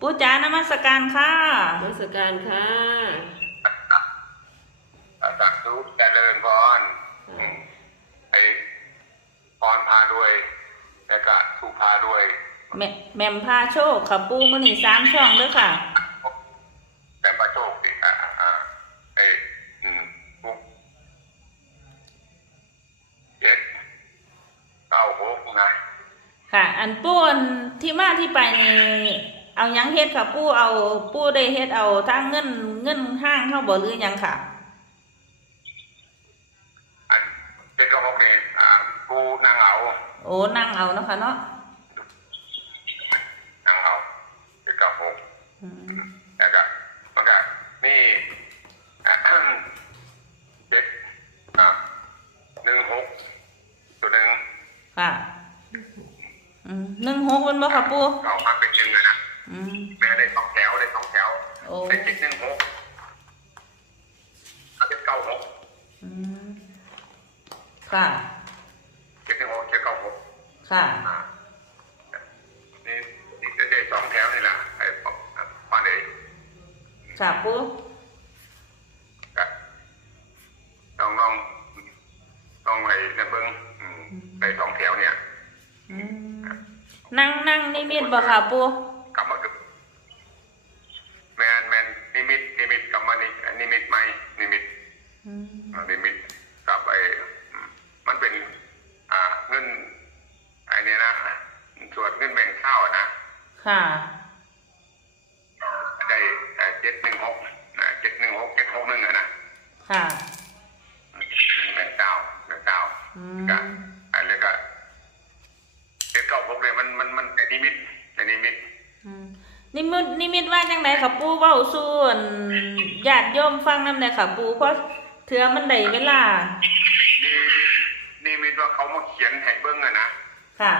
ปูจ๋านมัสการค่ะนมัสการค่ะสักทุกเจริญพรอืมไอ้พรพาด้วย แล้วก็สุพาด้วย แม่แม่มพาโชคค่ะปูมื้อนี้สามช่องเด้อค่ะแต่พระโชคดิอ่าอ่าไอ้อืมปุ๊บเจ็ดเก้าหกนะค่ะ อันปูอันที่มาที่ไปนี่ เอาหยังเฮ็ดค่ะปูเอาปูได้เฮ็ดเอาทางเงินเงินห้างเฮาบ่หรือหยังค่ะ อันเจ็ดเก้าหกนี่อ่ากูนางเอาโอ้นั่งเอาเนาะค่ะเนาะนางเอาเจ็ดเก้าหกอืมแล้วก็มันก็มีอ่าเจ็ดอ่าหนึ่งหกตัวหนึ่งค่ะอืมหนึ่งหกมันบ่ค่ะปูเอามาเป็น โอ้ได้เจ็ดหนึ่งหกเอาเจ็ดเก้าหกอืมค่ะ เจ็ดหนึ่งหกเจ็ดเก้าหกค่ะ อ่านี่นี่จะได้สองแถวนี่แหละไอ้ป้านเอ๋ค่ะปูก็ลองลองลองไอ้ในเบิ้งอืมได้สองแถวเนี่ย อืมนั่งนั่งนิมิตบ่ค่ะปู กลับมากับแมนแมนนิมิตนิมิตกลับมานินิมิตไหมนิมิต อืม อ่านิมิตกับไอ้อืมมันเป็น อ่าเงินไอ้นี่นะส่วนเงินแบ่งข้าวอะนะ ค่ะ ได้เจ็ดหนึ่งหกเจ็ดหนึ่งหกเจ็ดหกหนึ่งอะนะ ค่ะ แบ่งเก้าแบ่งเก้า อื ก็ ม อะไรก็เจ็ดเก้าหกเนี่ยมันมันมันเป็นนิมิตเป็นนิมิต อืมนิ มิตนิมิตว่าจังไดค่ะปูเว้าสู่อั่นญาติโยมฟังนำได้ค่ะปูเพราะเถื่อมันได้เวลานี่นี่มิตว่าเขามาเขียนให้เบิ้งอะนะค่ะ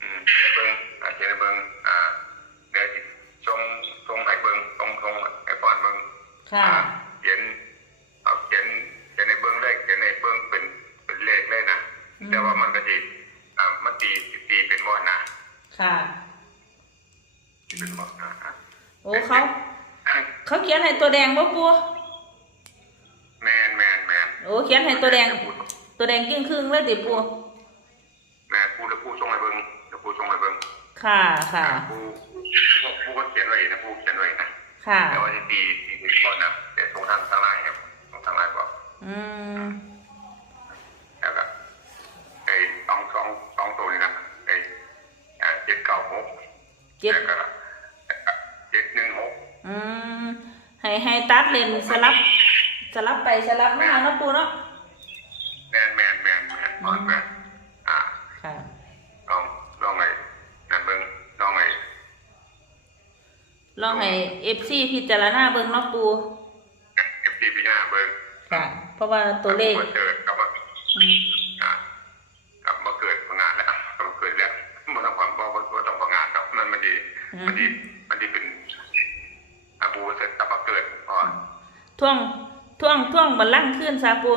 อืมเขียนให้เบิ้งอ่าเขียนให้เบิ้งอ่าเดี๋ยวทรงทรงให้เบิ้งทรงทรงให้ป้อนเบิ้งค่ะ อ่าเขียนเอาเขียนเขียนในเบื้องเลขเขียนในเบื้องเป็นเป็นเลขเลยนะอืม แต่ว่ามันก็ตีอ่ามันตีตีเป็นวอนะ ค่ะ เป็นวอนะอะ โอ้เขาเขาเขียนให้ตัวแดงบ่ปูแมนแมนแมนโอ้เขียนให้ตัวแดง ตัวแดงกิ้งครึ่งเลยติปูแมนผู้จะผู้ทรงให้เบิ้งจะผู้ทรงให้เบิ้งค่ะค่ะผู้ผู้ก็เขียนไว้นะผู้เขียนไว้นะค่ะแต่ว่าที่ตีตีเป็นวอนะแต่ทรงทางทางไลน์ครับทรงทางไลน์บอกอืมแล้วก็ไอ้สองสองสองตัวนี่นะไอ้อ่าเจ็ดเก้าหกเจ็ด อืมให้ให้ตัดเลนสลับ สลับไปสลับมาเนาะปูเนาะแมนแมนแมนแมนอ่อนแมนอ่าค่ะลองลองไอ้นั่นเบิ้งลองไอ้ลองให้ FC พิจารณาเบิ่งเนาะปูเอฟซีพีหน้าเบิ้งค่ะ เพราะว่าตัวเลขมาเกิดกลับมาอืมอ่ากลับมาเกิดพังงานแล้วกลับมาเกิดแล้วมันต้องความบอกว่าตัวต้องพังงานครับนั่นมันดีมันดีมันดีเป็นอาบูเสร็จกลับมาเกิดพอ ท่วงท่วงท่วงบัลลังก์ขึ้นซาปู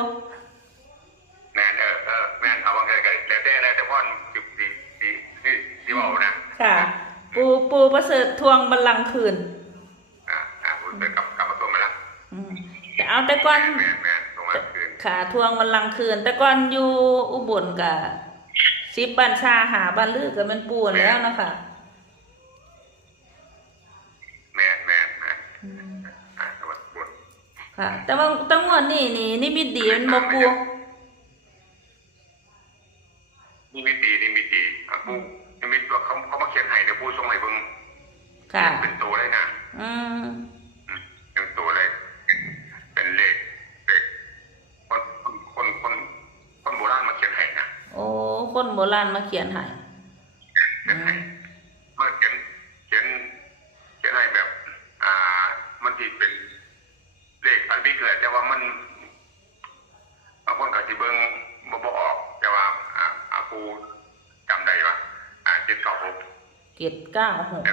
แมนเออเออแมนเอาวางไกลๆแล้วแต่แล้วแต่พ่อนจุดดีดีดีดีว่านะค่ะ ปูปูประเสริฐท่วงบัลลังก์ขึ้นอ่าอ่าบูเสร็จกลับกลับมาตัวมาล้วอืมแต่เอาแต่ก่อนแมนแมนตรงมาคืนค่ะท่วงบัลลังก์ขึ้นแต่ก่อนอยู่อุบลกะสิบบัญชาหาบันลือก็มันปูนแล้วนะคะ แมนแมนแมน อืม อ่าสวัสดี ค่ะ แต่ว่าแตั้งวดนี่นี่นี่มิตดีมันบ่ปูนี่มิตีนี่มิตีอะผู้นี่มิตว่าเขาเขามาเขียนให้เดี๋ยวผู้ส่งให้เบิ่งค่ะ เป็นตัวเลยนะอืมอืมเป็นตัวเลย เป็นเลขเลขคนคนคนคนคนโบราณมาเขียนให้นะโอ้คนโบราณมาเขียนให้เขียนให้มาเขียนเขียนเขียนให้แบบ อ่า มันที่เป็นเลขอันบิกเลยแต่ว่ามันบางคนก็สิเบิ่งบ่บ่ออก แต่ว่า อ่าอาปูจำได้ว่าอ่าเจ็ดเก้าหก เจ็ดเก้าหก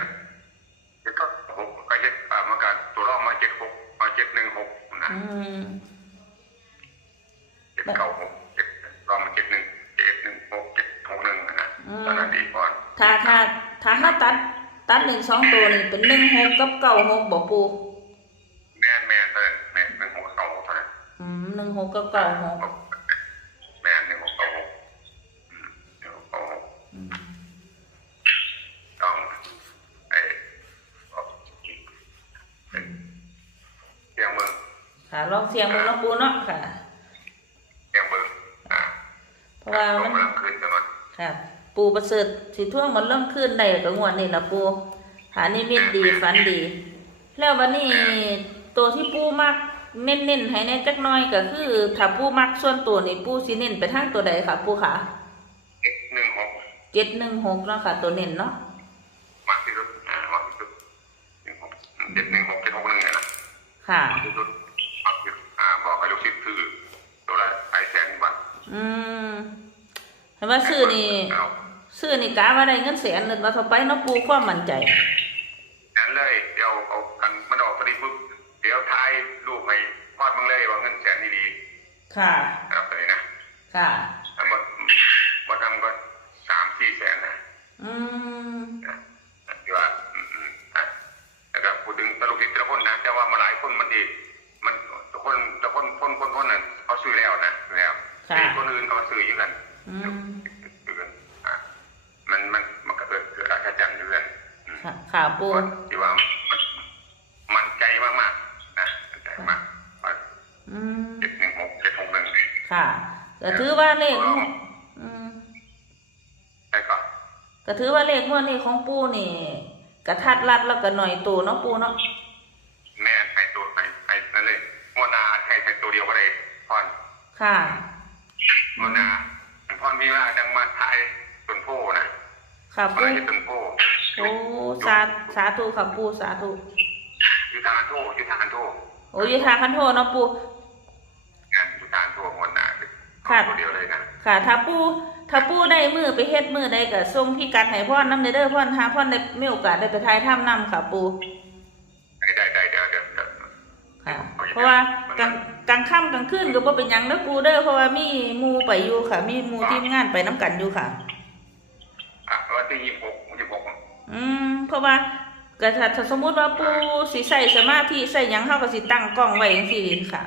เจ็ดก็หกก็เจ็ดอ่ามันก็ตัวรอบมาเจ็ดหกมาเจ็ดหนึ่งหกนะอืมเจ็ดเก้าหกเจ็ดรอบมาเจ็ดหนึ่งเจ็ดหนึ่งหกเจ็ดหกหนึ่งนะอืมตอนนั้นดีก่อนถ้าถ้าถ้าถ้าตัดตัดหนึ่งสองตัวนี่เป็นหนึ่งหกกับเก้าหกบ่ปูแม่นแม่นเท่านั้นแม่นหนึ่งหกเก้าหกเท่านั้นอืมหนึ่งหกกับเก้าหก แม่นหนึ่งหกเก้าหกอืมหนึ่งหกเก้าหก อืม ต้องไอ้เอาเสียงมึง ค่ะลองเสียงมือเนาะปูเนาะค่ะ เสียงมึงอ่าเพราะว่าตรมังนกำลังคืนกันมันค่ะ ปูประเสริฐสิท่วงมันเริ่มขึ้นได้กับงวดนี่ละปูหานิมิตดีฝันดี แล้ววันนี้ตัวที่ปูมักเน้นๆให้แน่จักหน้อยก็คือถ้าปูมักส่วนตัวนี่ปูสิเน้นไปทางตัวใดค่ะ ปูค่ะหนึ่งหกเจ็ดหนึ่งหกเนาะค่ะ ตัวเน้นเนาะมากที่สุดอ่ามากที่สุดหนึ่งหกเจ็ดหนึ่งหกเจ็ดหกหนึ่งเนี่ยนะค่ะ มากที่สุด ซื้อตัวละไอแสนบาทอืมเห็นว่าซื้อนี่เอาซื้อนี่กะว่าได้เงินแสนเลยว่าเท่าไปเนาะปูความมั่นใจนั้นเลยเดี๋ยวเอากันมันออกพอดีปุ๊บเดี๋ยวทายลูกให้พอดมึงเลยว่าเงินแสนดีค่ะๆนะครับเลยนะค่ะ แต่ว่าว่าทำก็สามสี่แสนนะ อืม ที่ว่าอืมอืมอะแล้วก็พูดถึงตลกศิษย์แต่ละคนนะแต่ว่ามาหลายคนมันดีมันทุกคนทุกคนคนคนคนนั้นเขาซื้อแล้วนะซื้อแล้ว ค่ะ มีคนอื่นเขาซื้ออยู่กัน อืม ซื้อกันอะมันมันมันก็เกิดเกิดอาชญ์อยู่กันอืม ค่ะค่ะปูที่ว่ามันมันใจมากๆนะมันใจมากว่าอืมเจ็ดหนึ่งหกเจ็ดหกหนึ่งค่ะก็ถือว่าเลขอืมใช่ก็ก็ถือว่าเลขงวดนี้ของปูนี่กระทัดรัดแล้วก็หน่อยตัวเนาะปูเนาะแม่ให้ตัวให้ให้นั่นเลยงวดหนาให้ให้ตัวเดียวก็ได้พอนค่ะงวดหนาพอนมีว่าดังมาทายต้นโพนะค่ะมาปูให้ต้นโพ โอ้สาสาธุค่ะปูสาธุยุทธานโทยุทธานโทโอ้ยทาคันโทเนาะปูงานยุทธานโทงวดหนาค่ะตัวเดียวเลยนะค่ะ ถ้าปูถ้าปูได้มือไปเฮ็ดมือได้ก็ส่งพี่กัดให้พ่อน้ำเด้อพ่อหาพ่อได้มีโอกาสได้ไปทายถ้ำน้ำค่ะปูได้ได้ได้เดี๋ยวเดี๋ยวเดี๋ยวค่ะเพราะว่ากลางกลางค่ำกลางคืนก็บ่เป็นหยังเด้อปูเด้อเพราะว่ามีหมู่ไปอยู่ค่ะ มีหมู่ทีมงานไปน้ำกันอยู่ค่ะอะวันที่ยี่สิบหกยี่สิบหก อืมเพราะว่าก็ถ้าถ้าสมมุติว่าปูสิใส่สมาธิใส่หยังเฮาก็สิตั้งกล้องไว้จังซี่ค่ะ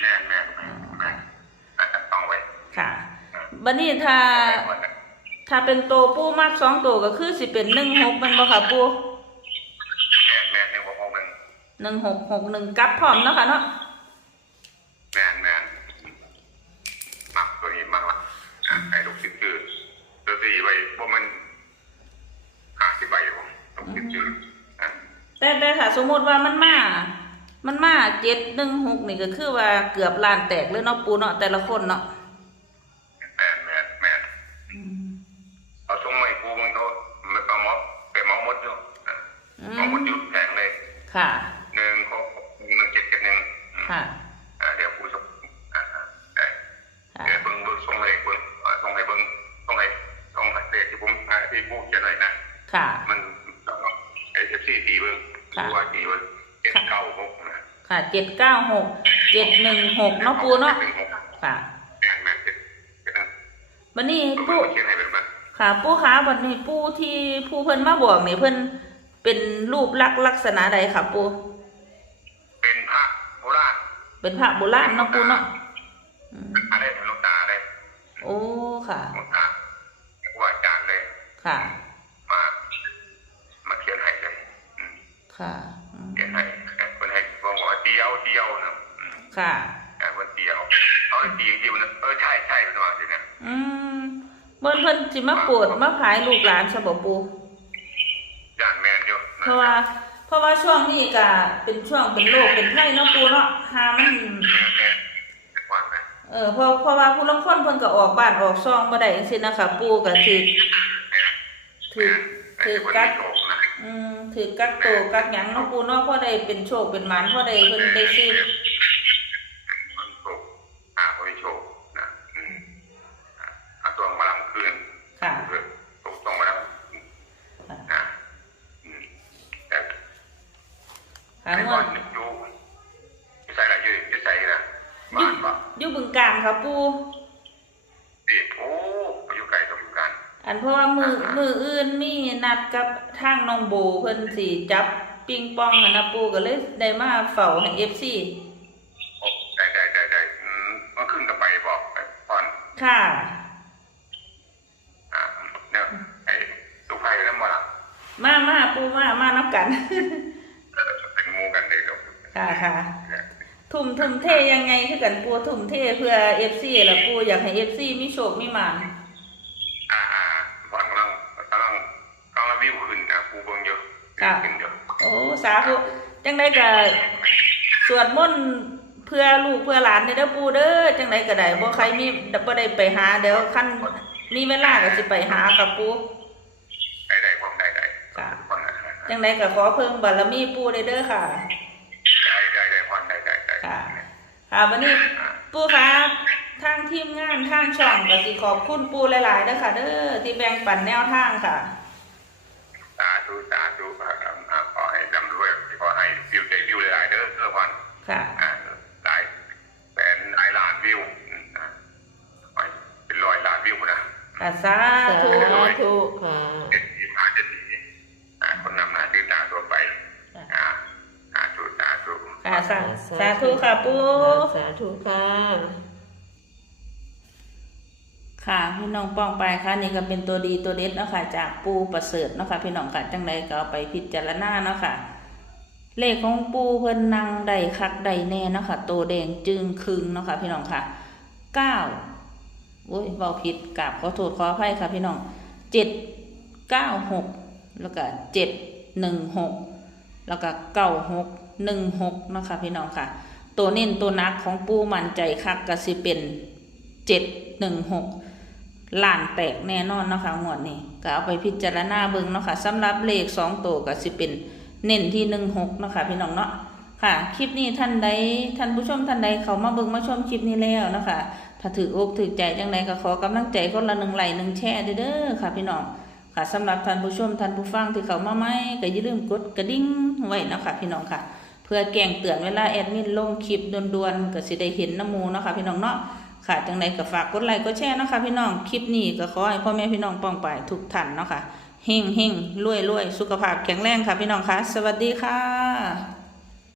แม่แม่แม่แม่อะต้องไว้ค่ะบัดนี้ถ้า ถ้าเป็นโตวปูมากสองตัวก็คือสิเป็น16มันบ่ค่ะปูแม่แม่หนึ่งหกหกหนึ่ง1661กลับพร้อมเนาะค่ะเนาะ แม่แม่มักตัวนี้มากละอะให้ลูกศิษย์คือตัวสี่ไว้เพราะมันห้าสิบใบอยู่ลูกศิษย์คืออะ แต่แต่ค่ะ สมมติว่ามันมา มันมาเจ็ดหนึ่งหกนี่ก็คือว่าเกือบล้านแตกเลยเนาะปูเนาะแต่ละคนเนาะ แม่แม่แม่เอาส่งมาให้กูมึงเขามันก็หมอไปหมอมดอยู่อะ อื หมอม ม ดอยู่แผงเลย ค่ะ หนึ่งหกหนึ่งเจ็ดเจ็ดหนึ่งอืม ค่ะ อะเดี๋ยวกูส่งอะอะได้ ค่ะ เดี๋ยวเบิ่งเบิ่งส่งให้เบิ่งเอ่อส่งให้เบิ่งส่งให้ส่งให้เด็กที่ผมอ่าที่กูเขียนหน่อยนะ ค่ะ มันไอเอฟซีตีเบิ่ง ค่ะ ดูว่าตีเบิ่งเจ็ดเก้าหกนะ ค่ะ เจ็ดเก้าหกเจ็ดหนึ่งหกเนาะปูเนาะจ็ดหงหกค่ะแม่นแม่นเจ็ดเจ็ดหนึ่งวันนี้ผมปูเขียนให้เป็นแบบค่ะปูขาวันนี้ปูที่ผู้เพิ่นมาบอกนี่เพิ่นเป็นรูปลักษณ์ลักษณะใดค่ะปูเป็นพระโบราณเป็นพระโบราณเนาะปูเนาะอืมอะไรเป็นหลูกตาเลยโอ้ค่ะหลูกตาครูอาจารย์เลยค่ะ มา มาเขียนให้เลยอืมค่ะอืมเขียนให้คนให้บอกว่าเดี ยวเดียวนะอืมค่ะแต่วันเดียวเขาให้ตีจริงๆนะเออใช่ใช่เป็นว่าสิเนี่ยอืมเบิ่นเพิ่นสิมาโปรดมาพายลูกหลานซะบ่ปูย่านแมนอยู่เพราะว่า เพราะว่าช่วงนี้ก็เป็นช่วงเป็นโรคเป็นไข้เนาะปูเนาะหามันแมนแมนเป็นวันนะเออเพราะเพราะว่าผู้ลางคนเพิ่นก็ออกบ้านออกซองบ่ได้จังซี่นะคะปู่ก็ถือถือถือกักโชคนะอืม ถือกักโตกักหยังเนาะปู่เนาะพอได้เป็นโชคเป็นหมานพ่อได้เพิ่นได้ซื้อมันโชคอ่าคนโชคนะอืมอะอะตัวมาลำคืนค่ะคือตกตรงมาล้วนะอืมแต่ค่ะไอ้งบวอดอยู่อยู่ใส่อะไรอยู่อยู่ใส่นะบ้านปะอยู่บึงกาฬค่ะปู ดิโอ้ไปอยู่ไกลตรงอยู่กันอัอันเพราะว่ามือมืออื่นมีนัดกับทางน้องโบเพิ่นสิจับปิงปองอะนะปูก็เลยได้มาเฝ้าให้ FC โอ้ได้ได้ได้ได้อืมมันขึ้นกับไปบอกไปก่อนค่ะ อ่าเนี่ยไอ้ลูกไผ่นั่นหมดละมามาปูมามานับกัน เออเป็นหมูกันเลยลูกค่ะค่ะทุ่มทุ่มเทยังไงคือกันปูทุ่มเทเพื่อ FC แล้วปูอยากให้ FC มีโชคมีหมาน อ่าอ่าพอนกำลังกำลังกำลังวิวขึ้นนะกูเบิ่งเยอะขึ้นเยอะ โอ้สาธุจังไดก็สวดมนต์เพื่อลูกเพื่อหลานเด้อปูเด้อจังไดก็ได้บ่ใครมีบ่ได้ไปหาเดี๋ยวคันมีเวลาก็สิไปหากับปูได้ได้ความได้ได้ค่ะคนนะจังไดก็ขอเพิ่งบารมีปูได้เด้อค่ะได้ได้ได้ความได้ได้ได้ค่ะค่ะวันนี้ปูครับทางทีมงานทางช่องก็สิขอบคุณปูหลายๆเด้อค่ะเด้อที่แบ่งปันแนวทางค่ะสาธุสาธุอ่าขอให้ร่ำรวย ขอให้วิวใจวิวหลายๆเด้อเพื่อวันค่ะอ่าหลายแสนหลายล้านวิวอืมอ่าขอให้เป็นร้อยล้านวิวนะค่ะสาสาธุธุค่ะเจ็ดสิบห้าเจ็ดสี่อ่าคนนำหน้าตื่นตาตัวไปอ่าสาธุสาธุค่ะสาสาธุค่ะปูสาธุค่ะค่ะพี่น้องป้องไปค่ะนี่ก็เป็นตัวดีตัวเด็ดเนาะค่ะจากปูประเสริฐเนาะค่ะพี่น้องค่ะจังใดก็เอาไปพิจารณาเนาะค่ะ เลขของปูเพิ่นนั่งได้คักได้แน่เนาะค่ะตัวแดงจึงคึงเนาะค่ะพี่น้องค่ะเก้าโอ้ยเบาผิดกราบขอโทษขออภัยค่ะพี่น้องเจ็ดเก้าหกแล้วก็เจ็ดหนึ่งหกแล้วก็เก้าหกหนึ่งหกนะคะพี่น้องค่ะ ตัวเน้นตัวนักของปูมันใจคักก็สิเป็นเจ็ดหนึ่งหกล้านแตกแน่นอนนะคะงวดนี้ก็เอาไปพิจารณาเบิ่งเนาะค่ะสำหรับเลขสองตัวก็สิเป็น เน้นที่หนึ่งหกนะคะพี่น้องเนาะค่ะ คลิปนี้ท่านใดท่านผู้ชมท่านใดเขามาเบิ่งมาชมคลิปนี้แล้วนะคะ ถ้าถืออกถือใจจังใดก็ขอกำลังใจคนละหนึ่งไลค์หนึ่งแชร์เด้อค่ะพี่น้องค่ะสำหรับท่านผู้ชมท่านผู้ฟังที่เขามาใหม่ก็อย่าลืมกดกระดิ่งไว้นะคะพี่น้องค่ะ เพื่อแจ้งเตือนเวลาแอดมินลงคลิปด่วนๆก็สิได้เห็นน้ำมูนะคะพี่น้องเนาะค่ะจังใดก็ฝากกดไลค์กดแชร์เนาะค่ะพี่น้องคลิปนี้ก็ขอให้พ่อแม่พี่น้องป้องไปทุกท่านเนาะค่ะ เฮงเฮงรวยรวยสุขภาพแข็งแรงค่ะพี่น้องค่ะสวัสดีค่ะ